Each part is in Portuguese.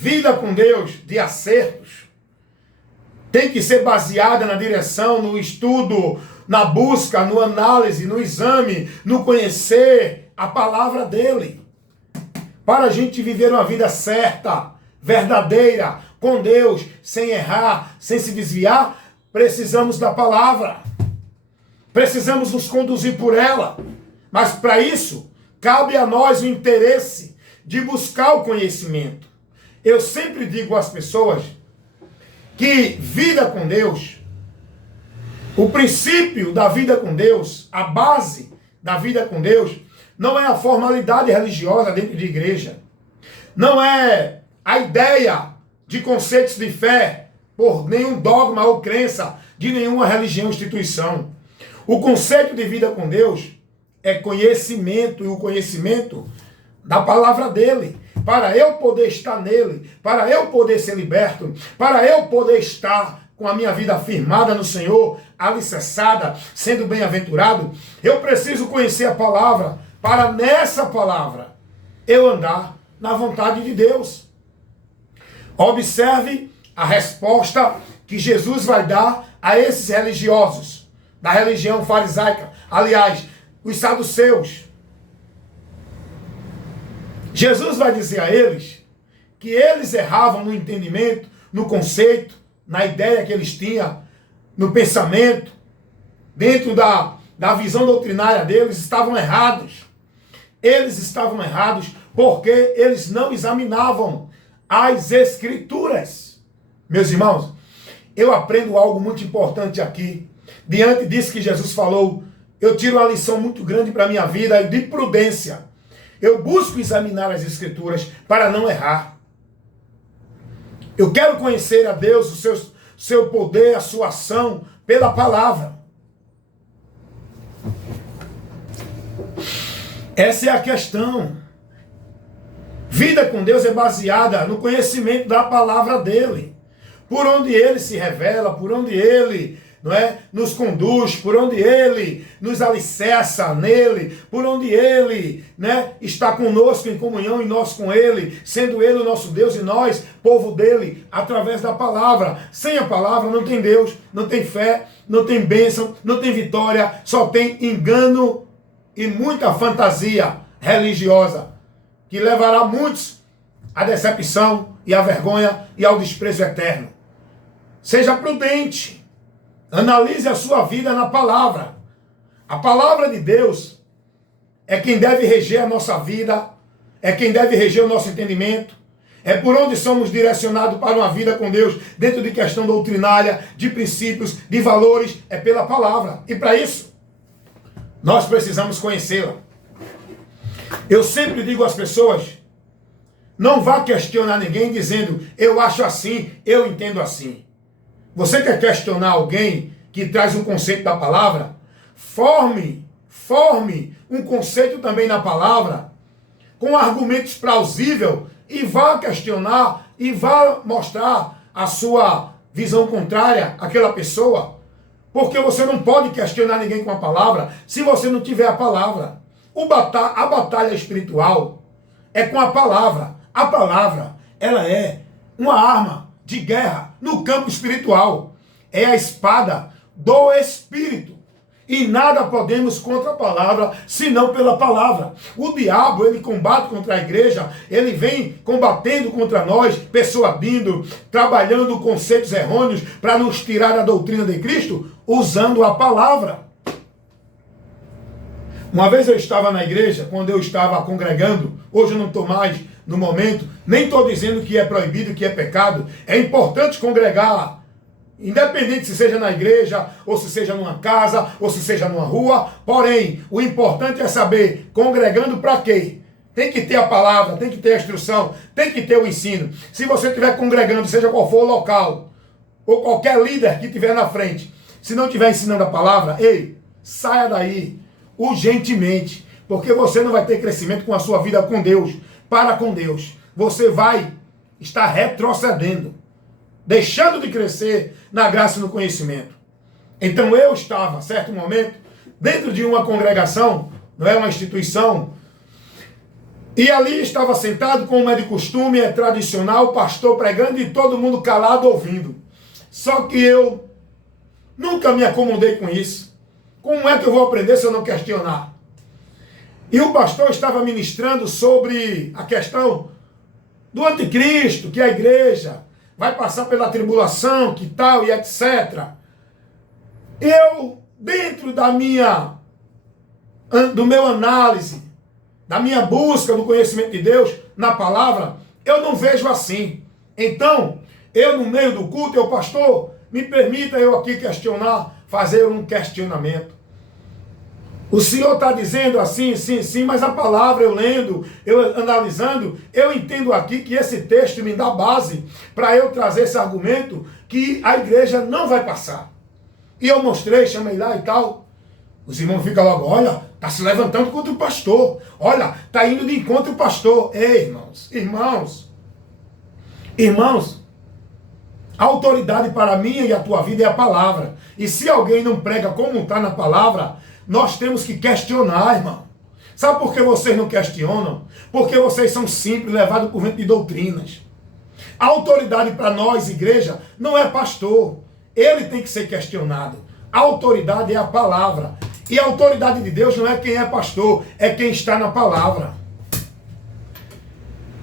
vida com Deus de acertos tem que ser baseada na direção, no estudo, na busca, no análise, no exame, no conhecer a palavra dele. Para a gente viver uma vida certa, verdadeira, com Deus, sem errar, sem se desviar, precisamos da palavra. Precisamos nos conduzir por ela. Mas para isso, cabe a nós o interesse de buscar o conhecimento. Eu sempre digo às pessoas que vida com Deus, o princípio da vida com Deus, a base da vida com Deus, não é a formalidade religiosa dentro de igreja. Não é a ideia de conceitos de fé por nenhum dogma ou crença de nenhuma religião ou instituição. O conceito de vida com Deus é conhecimento, e o conhecimento da palavra dele. Para eu poder estar nele, para eu poder ser liberto, para eu poder estar com a minha vida firmada no Senhor, alicerçada, sendo bem-aventurado, eu preciso conhecer a palavra, para nessa palavra eu andar na vontade de Deus. Observe a resposta que Jesus vai dar a esses religiosos da religião farisaica, aliás, os saduceus. Jesus vai dizer a eles que eles erravam no entendimento, no conceito, na ideia que eles tinham, no pensamento, dentro da visão doutrinária deles, estavam errados. Eles estavam errados porque eles não examinavam as Escrituras. Meus irmãos, eu aprendo algo muito importante aqui. Diante disso que Jesus falou, eu tiro uma lição muito grande para a minha vida de prudência. Eu busco examinar as Escrituras para não errar. Eu quero conhecer a Deus, o seu poder, a sua ação pela palavra. Essa é a questão. Vida com Deus é baseada no conhecimento da palavra dele. Por onde ele se revela, por onde ele nos conduz, por onde ele nos alicerça nele, por onde ele está conosco em comunhão e nós com ele, sendo ele o nosso Deus e nós, povo dele, através da palavra. Sem a palavra não tem Deus, não tem fé, não tem bênção, não tem vitória, só tem engano e muita fantasia religiosa, que levará muitos à decepção e à vergonha e ao desprezo eterno. Seja prudente. Analise a sua vida na palavra. A palavra de Deus é quem deve reger a nossa vida, é quem deve reger o nosso entendimento, é por onde somos direcionados para uma vida com Deus, dentro de questão doutrinária, de princípios, de valores, é pela palavra. E para isso, nós precisamos conhecê-la. Eu sempre digo às pessoas, não vá questionar ninguém dizendo, eu acho assim, eu entendo assim. Você quer questionar alguém que traz um conceito da palavra? Forme um conceito também na palavra, com argumentos plausíveis, e vá questionar e vá mostrar a sua visão contrária àquela pessoa. Porque você não pode questionar ninguém com a palavra se você não tiver a palavra. A batalha espiritual é com a palavra. A palavra, ela é uma arma de guerra no campo espiritual. É a espada do Espírito. E nada podemos contra a palavra, senão pela palavra. O diabo, ele combate contra a igreja, ele vem combatendo contra nós, persuadindo, trabalhando conceitos errôneos para nos tirar da doutrina de Cristo, usando a palavra. Uma vez eu estava na igreja, quando eu estava congregando, hoje eu não estou mais no momento, nem estou dizendo que é proibido, que é pecado. É importante congregar, independente se seja na igreja, ou se seja numa casa, ou se seja numa rua. Porém, o importante é saber, congregando para quê? Tem que ter a palavra, tem que ter a instrução, tem que ter o ensino. Se você estiver congregando, seja qual for o local, ou qualquer líder que estiver na frente, se não estiver ensinando a palavra, ei, saia daí, urgentemente, porque você não vai ter crescimento com a sua vida com Deus, para com Deus. Você vai estar retrocedendo, deixando de crescer na graça e no conhecimento. Então eu estava, certo momento, dentro de uma congregação, não é uma instituição, E ali estava sentado, como é de costume, é tradicional, o pastor pregando e todo mundo calado ouvindo. Só que eu nunca me acomodei com isso. Como é que eu vou aprender se eu não questionar? E o pastor estava ministrando sobre a questão do anticristo, que a igreja vai passar pela tribulação, que tal e etc. Eu, dentro do meu análise, da minha busca do conhecimento de Deus na palavra, eu não vejo assim. Então, eu no meio do culto, pastor, me permita eu aqui questionar, fazer um questionamento. O senhor está dizendo assim, sim, sim, mas a palavra eu lendo, eu analisando, eu entendo aqui que esse texto me dá base para eu trazer esse argumento que a igreja não vai passar. E eu mostrei, chamei lá e tal. Os irmãos ficam logo, olha, está se levantando contra o pastor. Olha, está indo de encontro ao pastor. Ei, irmãos, a autoridade para a minha e a tua vida é a palavra. E se alguém não prega como está na palavra, nós temos que questionar, irmão. Sabe por que vocês não questionam? Porque vocês são simples, levados por vento de doutrinas. A autoridade para nós, igreja, não é pastor. Ele tem que ser questionado. A autoridade é a palavra. E a autoridade de Deus não é quem é pastor, é quem está na palavra.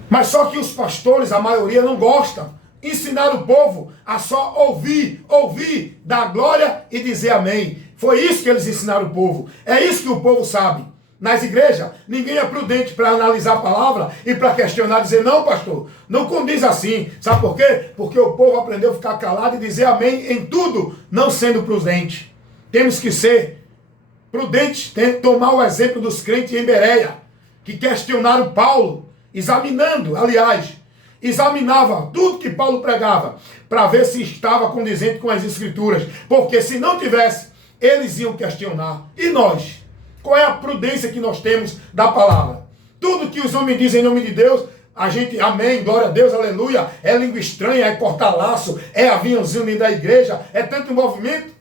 Mas só que os pastores, a maioria, não gostam. Ensinar o povo a só ouvir, dar glória e dizer amém. Foi isso que eles ensinaram o povo. É isso que o povo sabe. Nas igrejas, ninguém é prudente para analisar a palavra e para questionar, dizer, não, pastor, não condiz assim. Sabe por quê? Porque o povo aprendeu a ficar calado e dizer amém em tudo, não sendo prudente. Temos que ser prudentes, tomar o exemplo dos crentes em Bereia, que questionaram Paulo, examinava tudo que Paulo pregava, para ver se estava condizente com as escrituras, porque se não tivesse, eles iam questionar. E nós? Qual é a prudência que nós temos da palavra? Tudo que os homens dizem em nome de Deus, a gente, amém, glória a Deus, aleluia, é língua estranha, é cortar laço, é aviãozinho da igreja, é tanto movimento,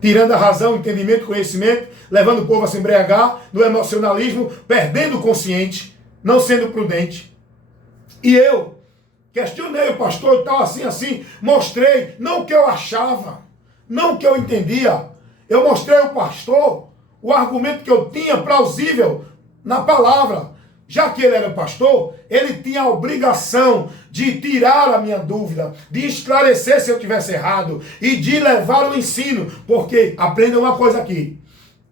tirando a razão, entendimento, conhecimento, levando o povo a se embriagar no emocionalismo, perdendo o consciente, não sendo prudente. E eu questionei o pastor e tal, assim, mostrei, não o que eu achava, não o que eu entendia, eu mostrei ao pastor o argumento que eu tinha plausível na palavra. Já que ele era pastor, ele tinha a obrigação de tirar a minha dúvida, de esclarecer se eu tivesse errado e de levar o ensino, porque, aprenda uma coisa aqui,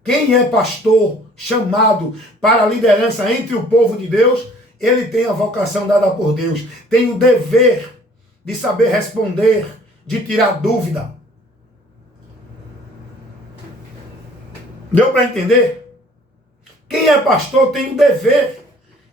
quem é pastor chamado para a liderança entre o povo de Deus, ele tem a vocação dada por Deus, tem o dever de saber responder, de tirar dúvida. Deu para entender? Quem é pastor tem o dever,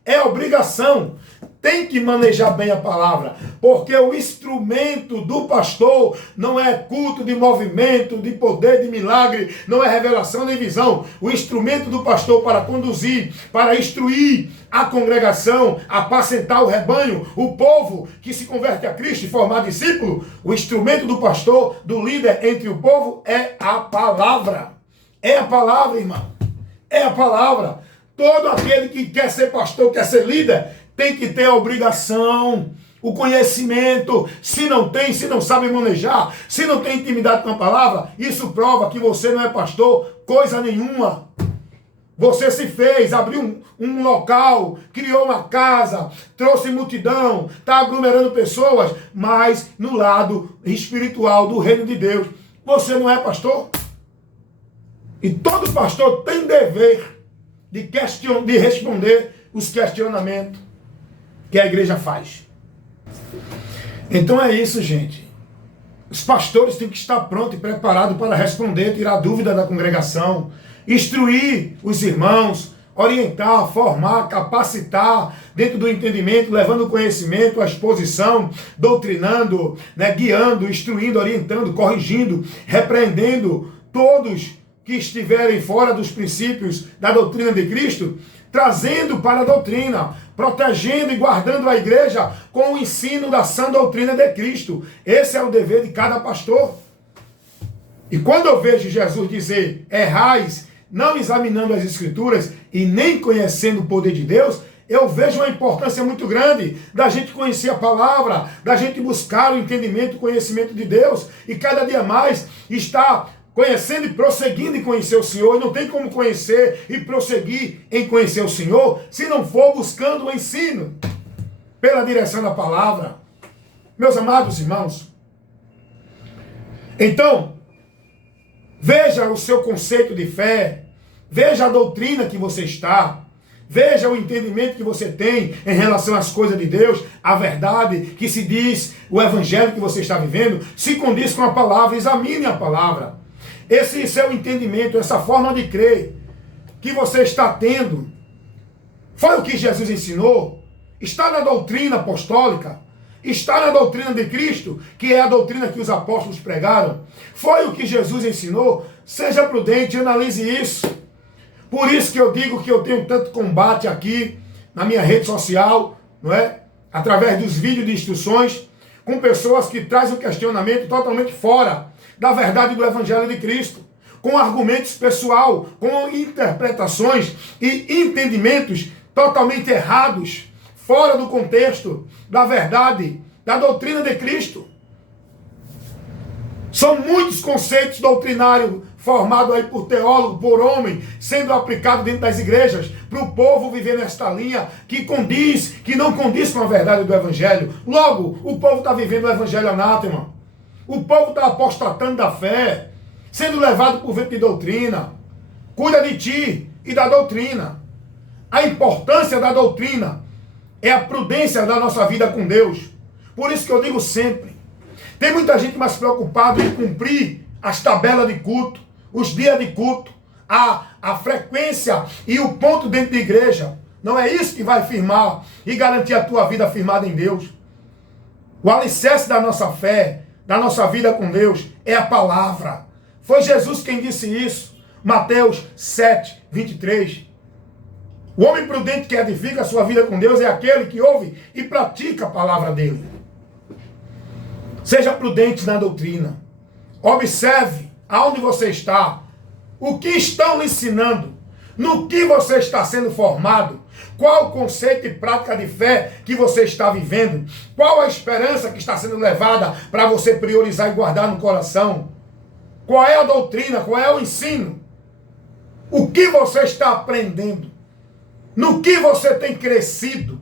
é obrigação, tem que manejar bem a palavra, porque o instrumento do pastor não é culto de movimento, de poder, de milagre, não é revelação nem visão. O instrumento do pastor para conduzir, para instruir a congregação, apacentar o rebanho, o povo que se converte a Cristo e formar discípulo, o instrumento do pastor, do líder entre o povo é a palavra. É a palavra, irmão. É a palavra. Todo aquele que quer ser pastor, quer ser líder, tem que ter a obrigação, o conhecimento. Se não tem, se não sabe manejar, se não tem intimidade com a palavra, isso prova que você não é pastor, coisa nenhuma. Você se fez, abriu um local, criou uma casa, trouxe multidão, está aglomerando pessoas, mas no lado espiritual do reino de Deus, você não é pastor? E todo pastor tem dever de responder os questionamentos que a igreja faz. Então é isso, gente. Os pastores têm que estar prontos e preparados para responder, tirar dúvida da congregação, instruir os irmãos, orientar, formar, capacitar dentro do entendimento, levando o conhecimento, a exposição, doutrinando, guiando, instruindo, orientando, corrigindo, repreendendo todos que estiverem fora dos princípios da doutrina de Cristo, trazendo para a doutrina, protegendo e guardando a igreja com o ensino da sã doutrina de Cristo. Esse é o dever de cada pastor. E quando eu vejo Jesus dizer, errais, não examinando as Escrituras e nem conhecendo o poder de Deus, eu vejo uma importância muito grande da gente conhecer a palavra, da gente buscar o entendimento, o conhecimento de Deus, e cada dia mais estar conhecendo e prosseguindo em conhecer o Senhor. E não tem como conhecer e prosseguir em conhecer o Senhor se não for buscando o ensino pela direção da palavra. Meus amados irmãos, então, veja o seu conceito de fé, veja a doutrina que você está, veja o entendimento que você tem em relação às coisas de Deus, a verdade que se diz, o evangelho que você está vivendo, se condiz com a palavra, examine a palavra. Esse seu entendimento, essa forma de crer que você está tendo, foi o que Jesus ensinou? Está na doutrina apostólica? Está na doutrina de Cristo, que é a doutrina que os apóstolos pregaram? Foi o que Jesus ensinou? Seja prudente, analise isso. Por isso que eu digo que eu tenho tanto combate aqui na minha rede social, não é? Através dos vídeos de instruções, com pessoas que trazem um questionamento totalmente fora da verdade do Evangelho de Cristo, com argumentos pessoal, com interpretações e entendimentos totalmente errados, fora do contexto da verdade, da doutrina de Cristo. São muitos conceitos doutrinários formados aí por teólogo, por homem, sendo aplicado dentro das igrejas, para o povo viver nesta linha que não condiz com a verdade do Evangelho. Logo, o povo está vivendo o Evangelho anátema. O povo está apostatando da fé, sendo levado por vento de doutrina. Cuida de ti e da doutrina. A importância da doutrina é a prudência da nossa vida com Deus. Por isso que eu digo sempre, tem muita gente mais preocupada em cumprir as tabelas de culto, os dias de culto, a frequência e o ponto dentro da igreja. Não é isso que vai firmar e garantir a tua vida firmada em Deus. O alicerce da nossa fé, da nossa vida com Deus, é a palavra. Foi Jesus quem disse isso. Mateus 7, 23. O homem prudente que edifica a sua vida com Deus é aquele que ouve e pratica a palavra dele. Seja prudente na doutrina. Observe aonde você está, o que estão lhe ensinando, no que você está sendo formado, qual o conceito e prática de fé que você está vivendo, qual a esperança que está sendo levada para você priorizar e guardar no coração, qual é a doutrina, qual é o ensino, o que você está aprendendo, no que você tem crescido,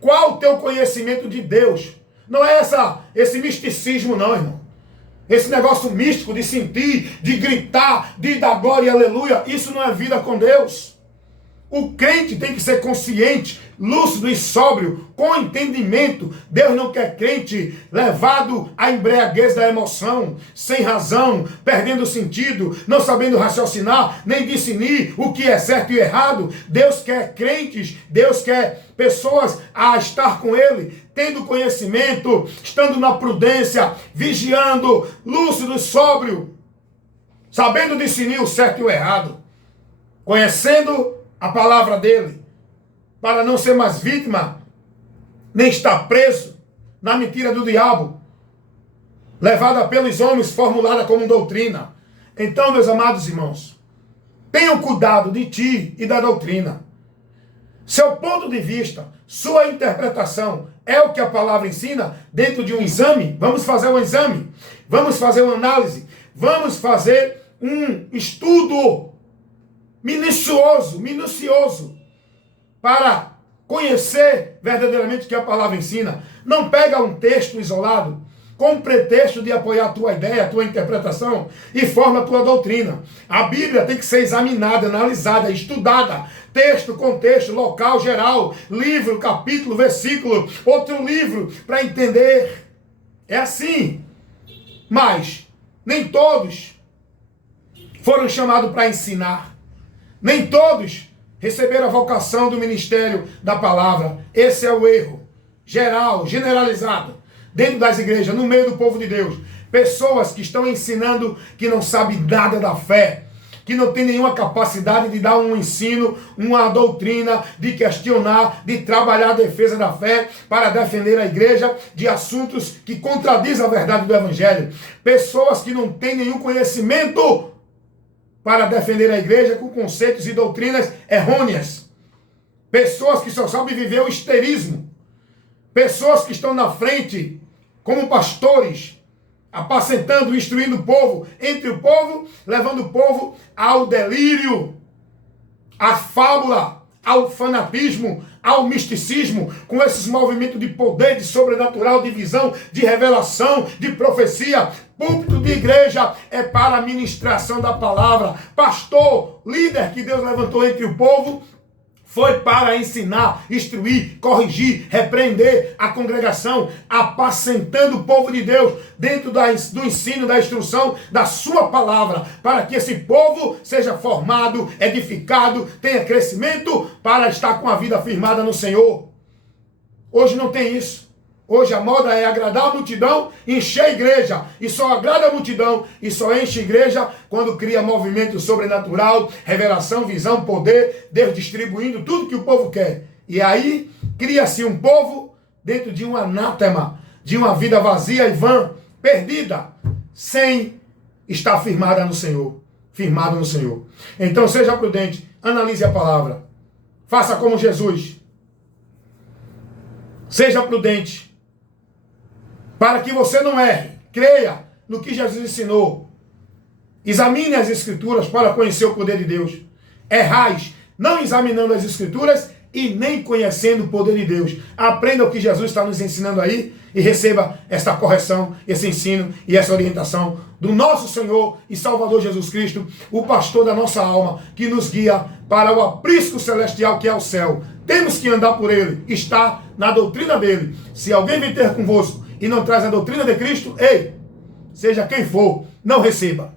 qual o teu conhecimento de Deus. Não é esse misticismo não, irmão. Esse negócio místico de sentir, de gritar, de dar glória e aleluia, isso não é vida com Deus. O crente tem que ser consciente, lúcido e sóbrio, com entendimento. Deus não quer crente levado à embriaguez da emoção, sem razão, perdendo o sentido, não sabendo raciocinar, nem discernir o que é certo e errado. Deus quer crentes, Deus quer pessoas a estar com Ele, tendo conhecimento, estando na prudência, vigiando, lúcido e sóbrio, sabendo discernir o certo e o errado, conhecendo a palavra dele, para não ser mais vítima, nem estar preso na mentira do diabo, levada pelos homens, formulada como doutrina. Então, meus amados irmãos, tenham cuidado de ti e da doutrina. Seu ponto de vista, sua interpretação é o que a palavra ensina dentro de um exame? Vamos fazer um exame, vamos fazer uma análise, vamos fazer um estudo minucioso, para conhecer verdadeiramente o que a palavra ensina. Não pega um texto isolado, com o pretexto de apoiar a tua ideia, a tua interpretação, e forma a tua doutrina. A Bíblia tem que ser examinada, analisada, estudada, texto, contexto, local, geral, livro, capítulo, versículo, outro livro, para entender. É assim. Mas nem todos foram chamados para ensinar. Nem todos receberam a vocação do ministério da palavra. Esse é o erro geral, generalizado, dentro das igrejas, no meio do povo de Deus. Pessoas que estão ensinando que não sabem nada da fé, que não tem nenhuma capacidade de dar um ensino, uma doutrina, de questionar, de trabalhar a defesa da fé, para defender a igreja de assuntos que contradizem a verdade do Evangelho. Pessoas que não têm nenhum conhecimento para defender a igreja com conceitos e doutrinas errôneas. pessoas que só sabem viver o histerismo, pessoas que estão na frente como pastores, apacentando, instruindo o povo, entre o povo, levando o povo ao delírio, à fábula, ao fanatismo, ao misticismo, com esses movimentos de poder, de sobrenatural, de visão, de revelação, de profecia. Púlpito de igreja é para a ministração da palavra. Pastor, líder que Deus levantou entre o povo, foi para ensinar, instruir, corrigir, repreender a congregação, apacentando o povo de Deus dentro do ensino, da instrução da sua palavra, para que esse povo seja formado, edificado, tenha crescimento, para estar com a vida firmada no Senhor. Hoje não tem isso. Hoje a moda é agradar a multidão, encher a igreja. E só agrada a multidão e só enche a igreja quando cria movimento sobrenatural, revelação, visão, poder, Deus distribuindo tudo que o povo quer. E aí cria-se um povo dentro de um anátema, de uma vida vazia e vã, perdida, sem estar firmada no Senhor, firmado no Senhor. Então seja prudente, analise a palavra. Faça como Jesus. Seja prudente. Para que você não erre, creia no que Jesus ensinou. Examine as Escrituras para conhecer o poder de Deus. Errais, não examinando as Escrituras e nem conhecendo o poder de Deus. Aprenda o que Jesus está nos ensinando aí e receba esta correção, esse ensino e essa orientação do nosso Senhor e Salvador Jesus Cristo, o pastor da nossa alma, que nos guia para o aprisco celestial que é o céu. Temos que andar por ele, está na doutrina dele. Se alguém vem ter convosco e não traz a doutrina de Cristo, ei, seja quem for, não receba.